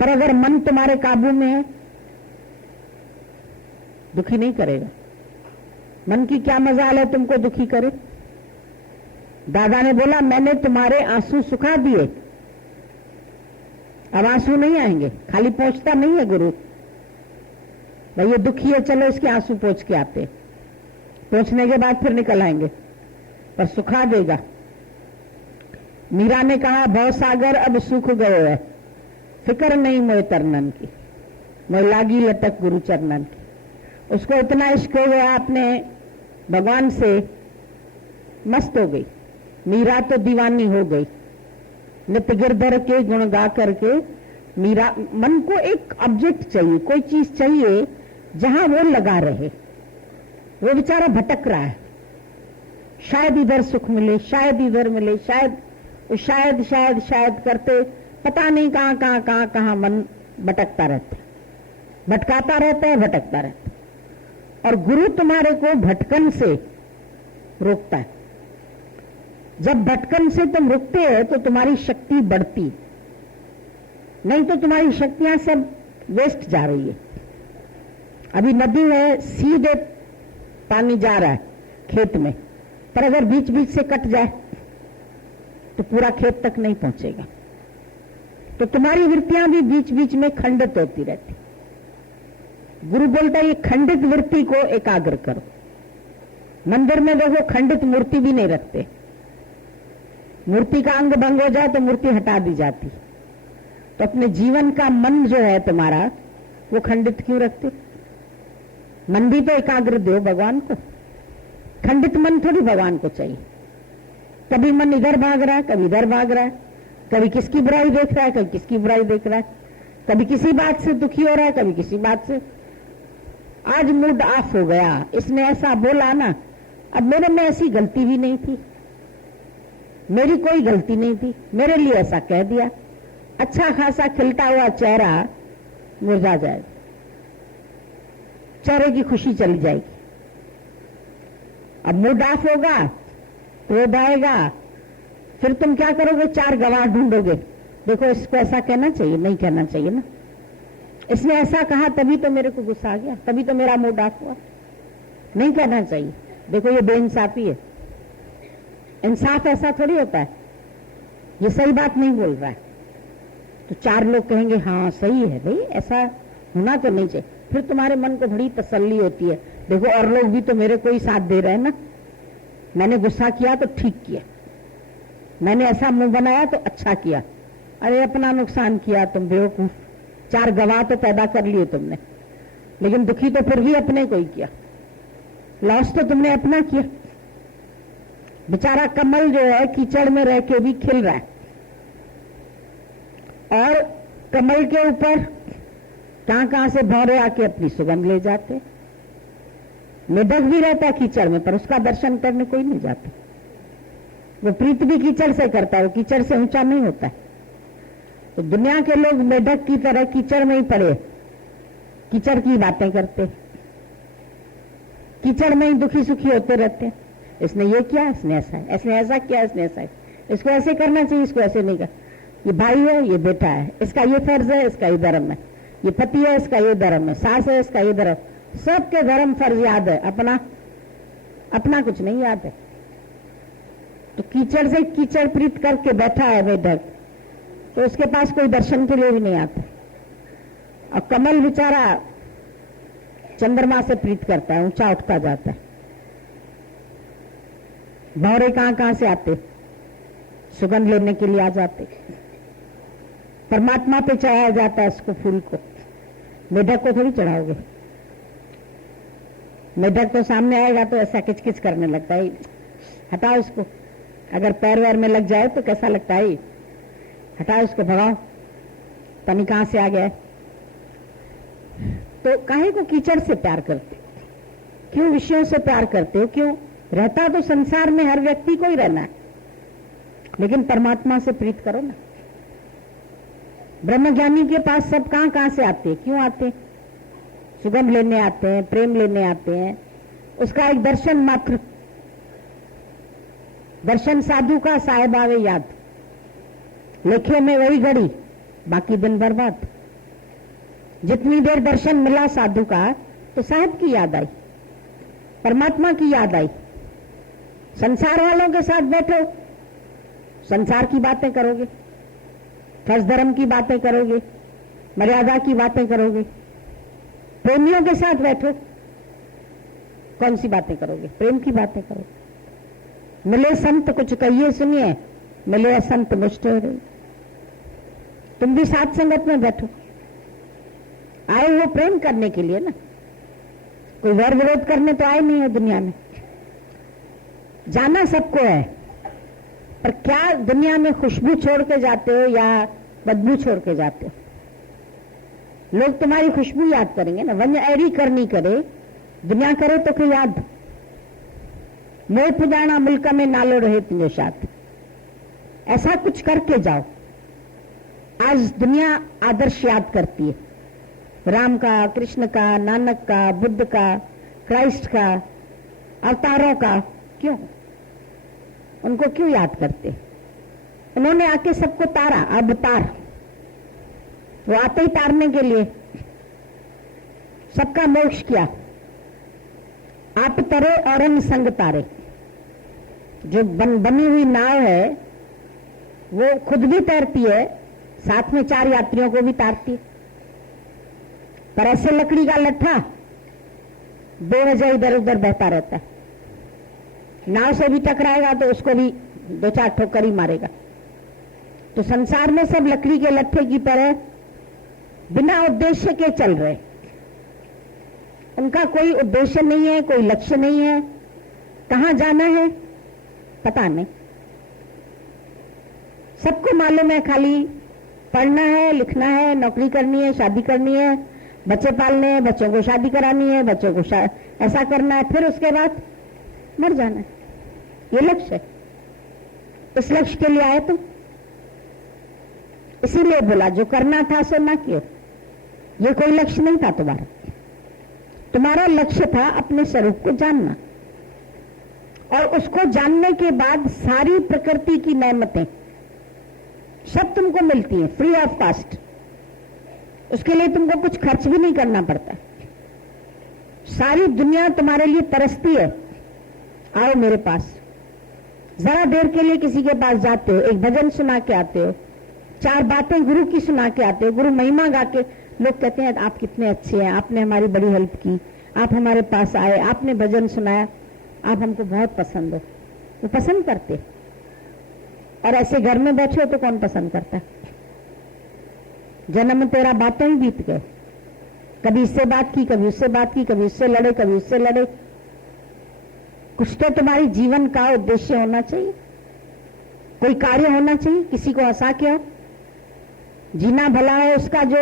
पर अगर मन तुम्हारे काबू में है, दुखी नहीं करेगा। मन की क्या मजाल है तुमको दुखी करे? दादा ने बोला मैंने तुम्हारे आंसू सुखा दिए, अब आंसू नहीं आएंगे। खाली पहुंचता नहीं है गुरु, भाई ये दुखी है, चलो इसके आंसू पोंछ के आते, पहुंचने के बाद फिर निकल आएंगे, पर सुखा देगा। मीरा ने कहा भव सागर अब सूख गयो है, फिक्र नहीं मोए तरनन की, मोए लागी लटक गुरु चरणन की। उसको इतना इश्क हो गया अपने भगवान से, मस्त हो गई। मीरा तो दीवानी हो गई, नित्य गिरधर के गुण गा करके मीरा मन को एक ऑब्जेक्ट चाहिए, कोई चीज चाहिए जहां वो लगा रहे। वो बेचारा भटक रहा है, शायद इधर सुख मिले, शायद इधर मिले, शायद शायद शायद करते पता नहीं कहां मन भटकता रहता है, भटकाता रहता है, भटकता रहता है। और गुरु तुम्हारे को भटकन से रोकता है। जब भटकन से तुम रुकते हो तो तुम्हारी शक्ति बढ़ती, नहीं तो तुम्हारी शक्तियां सब वेस्ट जा रही है। अभी नदी है, सीधे पानी जा रहा है खेत में, पर अगर बीच बीच से कट जाए तो पूरा खेत तक नहीं पहुंचेगा। तो तुम्हारी वृत्तियां भी बीच बीच में खंडित होती रहती। गुरु बोलता है ये खंडित वृत्ति को एकाग्र करो। मंदिर में देखो खंडित मूर्ति भी नहीं रखते, मूर्ति का अंग भंग हो जाए तो मूर्ति हटा दी जाती। तो अपने जीवन का मन जो है तुम्हारा वो खंडित क्यों रखते? मन भी तो एकाग्र दो भगवान को, खंडित मन थोड़ी भगवान को चाहिए। कभी मन इधर भाग रहा है, कभी इधर भाग रहा है, कभी किसकी बुराई देख रहा है, कभी किसकी बुराई देख रहा है, कभी किसी बात से दुखी हो रहा है, कभी किसी बात से। आज मूड ऑफ हो गया, इसने ऐसा बोला ना, अब मेरे में ऐसी गलती भी नहीं थी, मेरी कोई गलती नहीं थी, मेरे लिए ऐसा कह दिया। अच्छा खासा खिलता हुआ चेहरा मुरझा जाएगा, चेहरे की खुशी चली जाएगी। अब मूड ऑफ होगा, क्रोध आएगा, फिर तुम क्या करोगे? चार गवाह ढूंढोगे, देखो इसको ऐसा कहना चाहिए, नहीं कहना चाहिए ना, इसने ऐसा कहा तभी तो मेरे को गुस्सा आ गया, तभी तो मेरा मूड ऑफ हुआ, नहीं कहना चाहिए, देखो ये बेइंसाफी है। इंसाफ ऐसा थोड़ी होता है, ये सही बात नहीं बोल रहा है, तो चार लोग कहेंगे हाँ सही है भाई, ऐसा होना तो नहीं चाहिए। फिर तुम्हारे मन को बड़ी तसल्ली होती है, देखो और लोग भी तो मेरे को ही साथ दे रहे हैं ना, मैंने गुस्सा किया तो ठीक किया, मैंने ऐसा मुंह बनाया तो अच्छा किया, अरे अपना नुकसान किया तुम बेवकूफ। चार गवाह तो पैदा कर लिए तुमने, लेकिन दुखी तो फिर भी अपने को ही किया, लॉस तो तुमने अपना किया। बेचारा कमल जो है कीचड़ में रह के भी खिल रहा है, और कमल के ऊपर कहां से भौरे आके अपनी सुगंध ले जाते। मेढक भी रहता है कीचड़ में, पर उसका दर्शन करने कोई नहीं जाता। वो प्रीत भी कीचड़ से करता है, वो कीचड़ से ऊंचा नहीं होता है। तो दुनिया के लोग मेढक की तरह कीचड़ में ही पड़े, कीचड़ की बातें करते, कीचड़ में ही दुखी सुखी होते रहते हैं। इसने ये किया, इसने ऐसा है, इसने ऐसा किया, इसने ऐसा है, इसको ऐसे करना चाहिए, इसको ऐसे नहीं कर। ये भाई है, ये बेटा है, इसका ये फर्ज है, इसका ये धर्म है, ये पति है, इसका ये धर्म है, सास है, इसका ये धर्म, सबके धर्म फर्ज याद है, अपना कुछ नहीं याद है। तो कीचड़ से कीचड़ प्रीत करके बैठा है मेढक, तो उसके पास कोई दर्शन के लिए भी नहीं आता। और कमल बेचारा चंद्रमा से प्रीत करता है, ऊंचा उठता जाता है। भौरे कहां से आते, सुगंध लेने के लिए आ जाते। परमात्मा पे चढ़ाया जाता है उसको, फूल को, मेढक को थोड़ी चढ़ाओगे। मेढक तो सामने आएगा तो ऐसा किचकिच करने लगता है, हटाओ इसको, अगर पैर वैर में लग जाए तो कैसा लगता है, हटाओ इसको, भगाओ, पानी कहां से आ गया है। तो काहे को कीचड़ से प्यार करते, क्यों विषयों से प्यार करते हो? क्यों? रहता तो संसार में हर व्यक्ति को ही रहना है, लेकिन परमात्मा से प्रीत करो ना। ब्रह्मज्ञानी के पास सब कहां से आते, क्यों आते? सुगंध लेने आते हैं, प्रेम लेने आते हैं, उसका एक दर्शन मात्र, दर्शन साधु का साहेब आवे याद, लेखे में वही घड़ी, बाकी दिन बर्बाद। जितनी देर दर्शन मिला साधु का तो साहब की याद आई, परमात्मा की याद आई। संसार वालों के साथ बैठो, संसार की बातें करोगे, फर्ज धर्म की बातें करोगे, मर्यादा की बातें करोगे। प्रेमियों के साथ बैठो, कौन सी बातें करोगे? प्रेम की बातें करोगे। मिले संत कुछ कहिए सुनिए, मिले असंत मुझते रहे। तुम भी साथ संगत में बैठो, आए वो प्रेम करने के लिए ना, कोई वैर विरोध करने तो आए नहीं है दुनिया में। जाना सबको है, पर क्या दुनिया में खुशबू छोड़ के जाते हो या बदबू छोड़ के जाते हो? लोग तुम्हारी खुशबू याद करेंगे ना। वंज एड़ी करनी करे, दुनिया करे तो कोई याद। मोह पुजाना मुल्क में नालो रहे तुझे साथ। ऐसा कुछ करके जाओ। आज दुनिया आदर्श याद करती है, राम का, कृष्ण का, नानक का, बुद्ध का, क्राइस्ट का, अवतारों का। क्यों? उनको क्यों याद करते? उन्होंने आके सबको तारा। अब तार, वो आते ही तारने के लिए, सबका मोक्ष किया। आप तरे और अन्य संग तारे। जो बनी हुई नाव है वो खुद भी तैरती है, साथ में 4 यात्रियों को भी तारती है। पर ऐसे लकड़ी का लट्ठा बेवजह इधर उधर बहता रहता है। नाव से भी टकराएगा तो उसको भी 2-4 ठोकर ही मारेगा। तो संसार में सब लकड़ी के लट्ठे की तरह बिना उद्देश्य के चल रहे। उनका कोई उद्देश्य नहीं है, कोई लक्ष्य नहीं है। कहां जाना है पता नहीं। सबको मालूम है खाली पढ़ना है, लिखना है, नौकरी करनी है, शादी करनी है, बच्चे पालने हैं, बच्चों को शादी करानी है, बच्चों को ऐसा करना है, फिर उसके बाद मर जाना है। ये लक्ष्य है। इस लक्ष्य के लिए आए तुम। इसीलिए बोला जो करना था सो ना किया। ये कोई लक्ष्य नहीं था तुम्हारा। तुम्हारा लक्ष्य था अपने स्वरूप को जानना, और उसको जानने के बाद सारी प्रकृति की नेमतें सब तुमको मिलती हैं फ्री ऑफ कॉस्ट। उसके लिए तुमको कुछ खर्च भी नहीं करना पड़ता। सारी दुनिया तुम्हारे लिए तरसती है, आओ मेरे पास। जरा देर के लिए किसी के पास जाते हो, एक भजन सुना के आते हो, 4 बातें गुरु की सुना के आते हो, गुरु महिमा गा के लोग कहते हैं आप कितने अच्छे हैं, आपने हमारी बड़ी हेल्प की, आप हमारे पास आए, आपने भजन सुनाया, आप हमको बहुत पसंद हो। वो पसंद करते। और ऐसे घर में बैठे हो तो कौन पसंद करता है? जन्म तेरा बातें ही बीत गए। कभी इससे बात की, कभी उससे बात की, कभी उससे लड़े, कभी उससे लड़े। कुछ तो तुम्हारी जीवन का उद्देश्य होना चाहिए, कोई कार्य होना चाहिए। किसी को हंसा के हो। जीना भला है उसका जो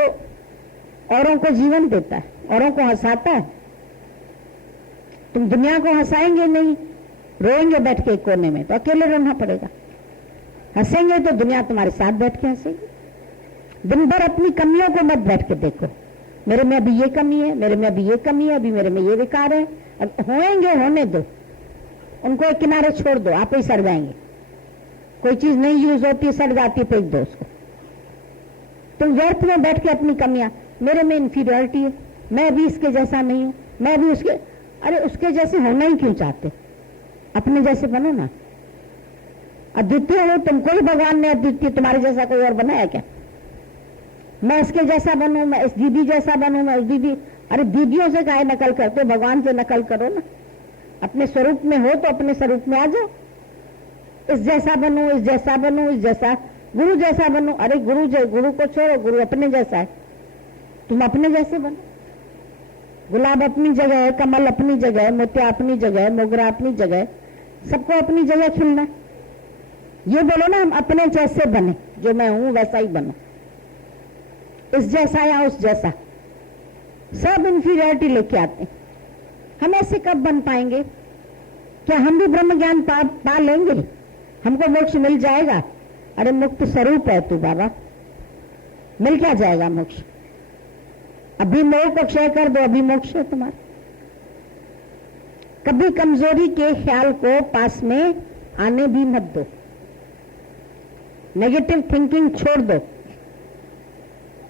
औरों को जीवन देता है, औरों को हंसाता है। तुम दुनिया को हंसाएंगे नहीं, रोएंगे बैठ के एक कोने में, तो अकेले रोना पड़ेगा। हंसेंगे तो दुनिया तुम्हारे साथ बैठ के हंसेगी। दिन भर अपनी कमियों को मत बैठ के देखो, मेरे में अभी ये कमी है, मेरे में अभी ये कमी है, अभी मेरे में ये विकार है। अब होएंगे, होने दो, उनको एक किनारे छोड़ दो, आप ही सड़ जाएंगे। कोई चीज नहीं यूज होती, सड़ जाती, फेंक दो उसको। तुम व्यर्थ में बैठ के अपनी कमियां, मेरे में इंफीरियरिटी है, मैं भी इसके जैसा नहीं हूं, मैं भी उसके, अरे उसके जैसे होना ही क्यों चाहते? अपने जैसे बनो ना। अद्वितीय हो, तुमको ही भगवान ने अद्वितीय तुम्हारे जैसा कोई और बनाया क्या? मैं इसके जैसा बनूं, मैं इस दीदी जैसा बनूं, मैं उस दीदी, अरे दीदियों से काहे नकल करते? भगवान से नकल करो ना। अपने स्वरूप में हो तो अपने स्वरूप में आ जाओ। इस जैसा बनूं, इस जैसा बनूं, इस जैसा, गुरु जैसा बनूं। अरे गुरु को छोड़ो, गुरु अपने जैसा है, तुम अपने जैसे बनो। गुलाब अपनी जगह है, कमल अपनी जगह है, मोतिया अपनी जगह है, मोगरा अपनी जगह है, सबको अपनी जगह खिलना है। ये बोलो ना हम अपने जैसे बने, जो मैं हूं वैसा ही बनो, इस जैसा या उस जैसा। सब इंफीरियरिटी लेके आते हैं। हम ऐसे कब बन पाएंगे? क्या हम भी ब्रह्म ज्ञान पा लेंगे? हमको मोक्ष मिल जाएगा? अरे मुक्त स्वरूप है तू बाबा, मिल क्या जाएगा मोक्ष? अभी मोह को क्षय कर दो, अभी मोक्ष है तुम्हारा। कभी कमजोरी के ख्याल को पास में आने भी मत दो। नेगेटिव थिंकिंग छोड़ दो,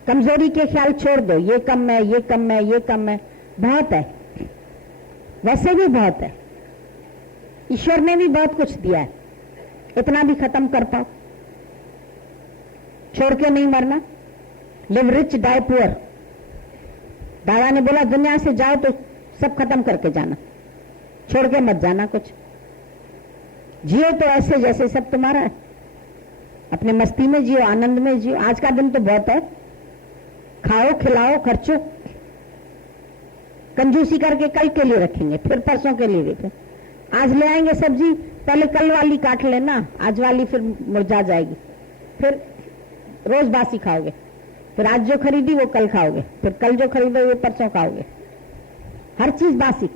कमजोरी के ख्याल छोड़ दो। ये कम है, ये कम है, ये कम है, बहुत है, वैसे भी बहुत है। ईश्वर ने भी बहुत कुछ दिया है, इतना भी खत्म कर पाओ। छोड़ के नहीं मरना। Live rich die poor. दादा ने बोला दुनिया से जाओ तो सब खत्म करके जाना, छोड़ के मत जाना कुछ। जियो तो ऐसे जैसे सब तुम्हारा है, अपने मस्ती में जियो, आनंद में जियो। आज का दिन तो बहुत है, खाओ, खिलाओ, खर्चो। कंजूसी करके कल के लिए रखेंगे, फिर परसों के लिए रखेंगे। आज ले आएंगे सब्जी, पहले कल वाली काट लेना, आज वाली फिर मुरझा जाएगी, फिर रोज बासी खाओगे। फिर आज जो खरीदी वो कल खाओगे, फिर कल जो खरीदोगे वो परसों खाओगे। हर चीज बासी।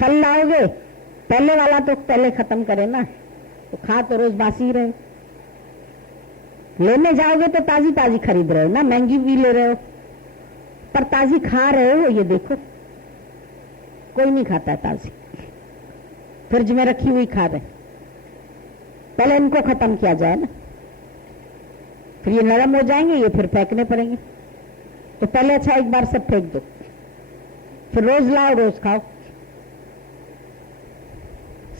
फल लाओगे, पहले वाला तो पहले खत्म करे ना, तो खा तो रोज बासी ही रहे। लेने जाओगे तो ताजी ताजी खरीद रहे हो ना, महंगी भी ले रहे हो, पर ताजी खा रहे हो। ये देखो कोई नहीं खाता है ताजी, फ्रिज में रखी हुई खा रहे। पहले इनको खत्म किया जाए ना, फिर ये नरम हो जाएंगे, ये फिर फेंकने पड़ेंगे। तो पहले अच्छा एक बार सब फेंक दो, फिर रोज लाओ रोज खाओ।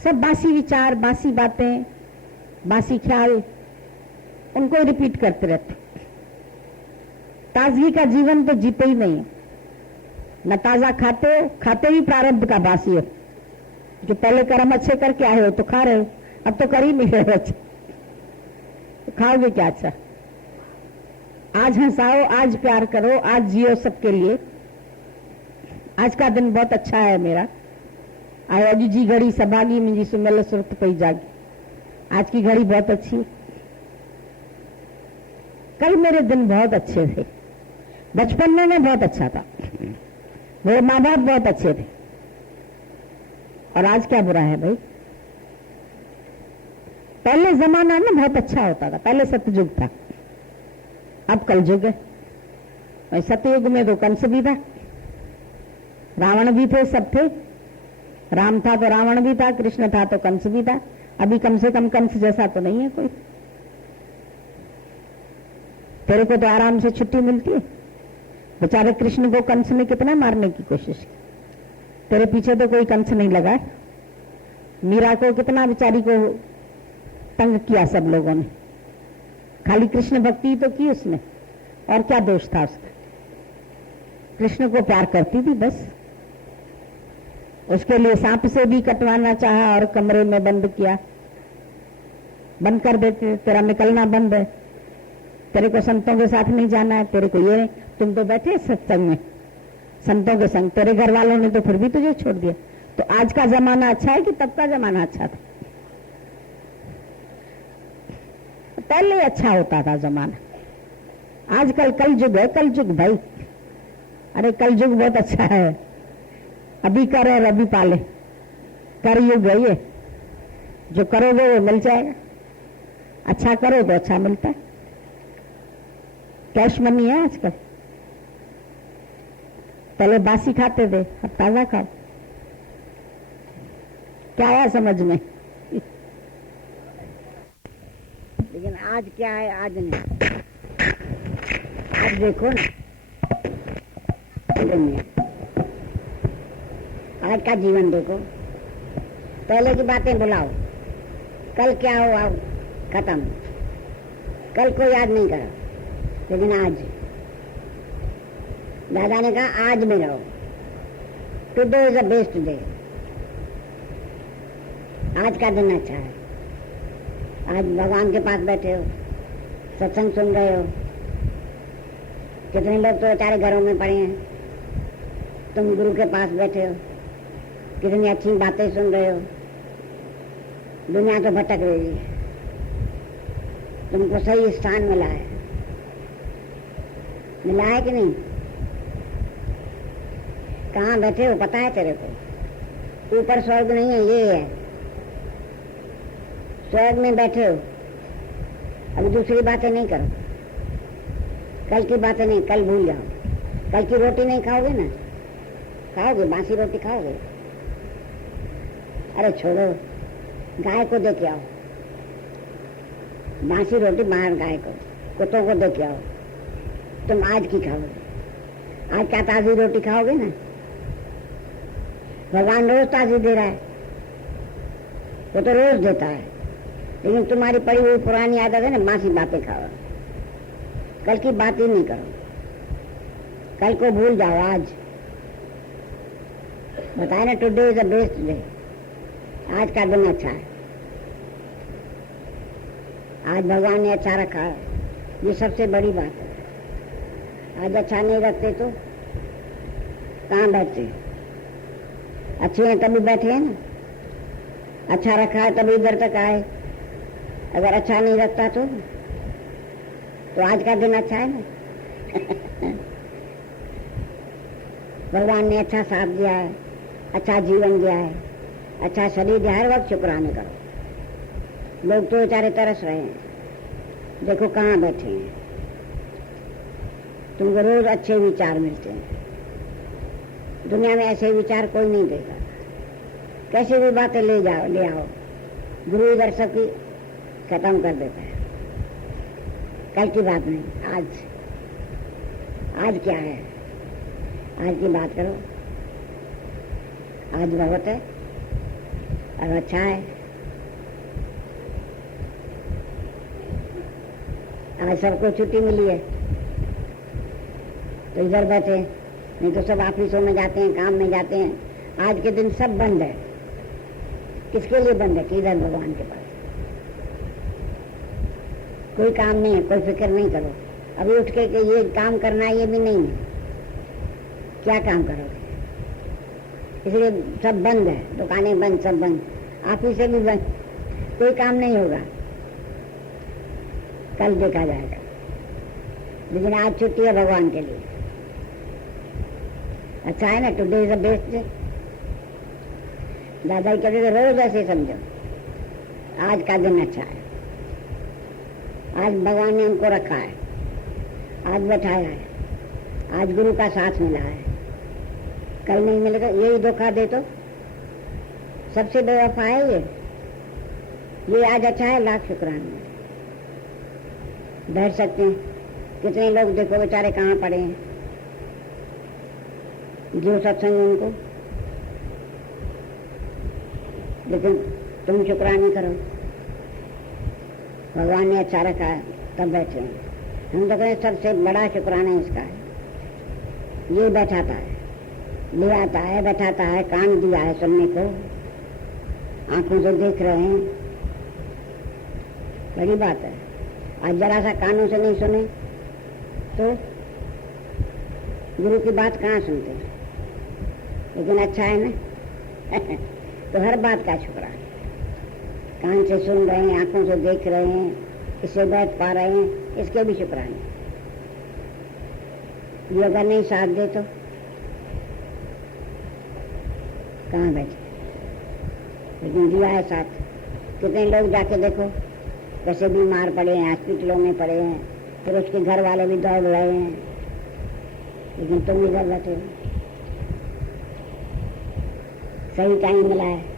सब बासी विचार, बासी बातें, बासी ख्याल, उनको ही रिपीट करते रहते। ताजगी का जीवन तो जीते ही नहीं है। न ताजा खाते ही प्रारब्ध का बासी हो। जो पहले कर्म अच्छे करके आए हो तो खा रहे हो, अब तो कर ही नहीं रहे अच्छे, तो खाओगे क्या? अच्छा, आज हंसाओ, आज प्यार करो, आज जियो सबके लिए। आज का दिन बहुत अच्छा है मेरा। आयो जी घड़ी सभागी मुझी सुमल सुरत पई जागी। आज की घड़ी बहुत अच्छी है। कल मेरे दिन बहुत अच्छे थे, बचपन में मैं बहुत अच्छा था, मेरे माँ बाप बहुत अच्छे थे, और आज क्या बुरा है भाई? पहले जमाना ना बहुत अच्छा होता था, पहले सतयुग था, अब कलयुग है। सतयुग में तो कंस भी था, रावण भी थे, सब थे। राम था तो रावण भी था, कृष्ण था तो कंस भी था। अभी कम से कम कंस जैसा तो नहीं है कोई। तेरे को तो आराम से छुट्टी मिलती है। बेचारे कृष्ण को कंस ने कितना मारने की कोशिश की, तेरे पीछे तो कोई कंस नहीं लगा। मीरा को कितना बेचारी को तंग किया सब लोगों ने, खाली कृष्ण भक्ति तो की उसने, और क्या दोष था उसका? कृष्ण को प्यार करती थी बस। उसके लिए सांप से भी कटवाना चाहा और कमरे में बंद किया, बंद कर देते, तेरा निकलना बंद है, तेरे को संतों के साथ नहीं जाना है, तेरे को ये नहीं। तुम तो बैठे सत्संग में संतों के संग, तेरे घर वालों ने तो फिर भी तुझे छोड़ दिया। तो आज का जमाना अच्छा है कि तब का जमाना अच्छा था? पहले अच्छा होता था जमाना। आजकल कलयुग है, कलयुग भाई। अरे कलयुग बहुत अच्छा है, अभी कर और अभी पाले, कर युग है ये। जो करोगे वो मिल जाएगा, अच्छा करो तो अच्छा मिलता है। कैश मनी है आजकल, पहले बासी खाते थे, अब ताजा खाओ। क्या आया समझ में? लेकिन आज क्या है? आज नहीं, आज देखो ना, आज का जीवन देखो। पहले की बातें भुलाओ, कल क्या हुआ खत्म, कल को याद नहीं करो, लेकिन आज। दादा ने कहा आज में रहो, today is the best day. आज का दिन अच्छा है। आज भगवान के पास बैठे हो, सत्संग सुन रहे हो। कितने लोग तो बेचारे घरों में पड़े हैं, तुम गुरु के पास बैठे हो, कितनी अच्छी बातें सुन रहे हो। दुनिया तो भटक रही है, तुमको सही स्थान मिला है। मिला है कि नहीं? कहाँ बैठे हो पता है तेरे को? ऊपर स्वर्ग नहीं है, ये है स्वर्ग में बैठे हो। अब दूसरी बातें नहीं करो, कल की बातें नहीं, कल भूल जाओ। कल की रोटी नहीं खाओगे ना, खाओगे बासी रोटी खाओगे? अरे छोड़ो, गाय को दे के आओ, बासी रोटी बाहर गाय को, कुत्तों को दे के आओ। तुम आज की खाओगे, आज क्या ताजी रोटी खाओगे ना? भगवान रोज ताजी दे रहा है, वो तो रोज देता है, लेकिन तुम्हारी पड़ी हुई पुरानी आदत है ना, बासी बातें खाओ। कल की बात ही नहीं करो, कल को भूल जाओ। आज बताए ना, today is the best day. आज का दिन अच्छा है, आज भगवान ने अच्छा रखा है, ये सबसे बड़ी बात है। आज अच्छा नहीं रखते तो कहाँ बैठते? अच्छे हैं तभी बैठे हैं ना, अच्छा रखा है तभी इधर तक आए। अगर अच्छा नहीं रखता तो आज का दिन अच्छा है ना। भगवान ने अच्छा साथ दिया है, अच्छा जीवन दिया है, अच्छा शरीर दिया, हर वक्त शुक्राने करो। लोग तो बेचारे तरस रहे हैं, देखो कहाँ बैठे हैं, तुमको रोज अच्छे विचार मिलते हैं। दुनिया में ऐसे विचार कोई नहीं देगा। कैसी भी बातें ले आओ, गुरु इधर सबकी खत्म कर देता है। कल की बात नहीं, आज क्या है, आज की बात करो। आज बहुत है और अच्छा है। आज सबको छुट्टी मिली है तो इधर बैठे, नहीं तो सब ऑफिसों में जाते हैं, काम में जाते हैं। आज के दिन सब बंद है। किसके लिए बंद है? किधर? भगवान के पास। कोई काम नहीं है, कोई फिक्र नहीं करो। अभी उठ के ये काम करना है, ये भी नहीं है। क्या काम करोगे? इसलिए सब बंद है, दुकानें बंद, सब बंद, ऑफिस भी बंद, कोई काम नहीं होगा। कल देखा जाएगा, लेकिन आज छुट्टी है भगवान के लिए। अच्छा है ना, today is the best day. दादा कहते थे रोज ऐसे समझो, आज का दिन अच्छा है, आज भगवान ने हमको रखा है, आज बैठाया है, आज गुरु का साथ मिला है, कल नहीं मिलेगा। यही धोखा दे तो सबसे बेवफा है ये आज अच्छा है, लाख शुक्राना। बैठ सकते हैं। कितने लोग देखो बेचारे कहाँ पड़े हैं, जो सत्संग उनको, लेकिन तुम शुक्राने करो, भगवान ने अच्छा रखा है तब बैठे हैं। हम तो कहें सबसे बड़ा शुक्राना इसका है, ये बैठाता है, ले आता है, बैठाता है, कान दिया है सुनने को, आंखों से देख रहे हैं, बड़ी बात है। आज जरा सा कानों से नहीं सुने तो गुरु की बात कहाँ सुनते हैं, लेकिन अच्छा है ना तो हर बात का शुक्राना। कान से सुन रहे हैं, आंखों से देख रहे हैं, इससे बैठ पा रहे हैं, इसके भी शुक्राना। ये अगर नहीं साथ दे तो कहाँ बैठे, लेकिन दिया है साथ। कितने लोग जाके देखो कैसे बीमार पड़े हैं, हॉस्पिटलों में पड़े हैं, फिर उसके घर वाले भी दौड़ रहे हैं, लेकिन तुम इधर बैठे, सही टाइम मिला है।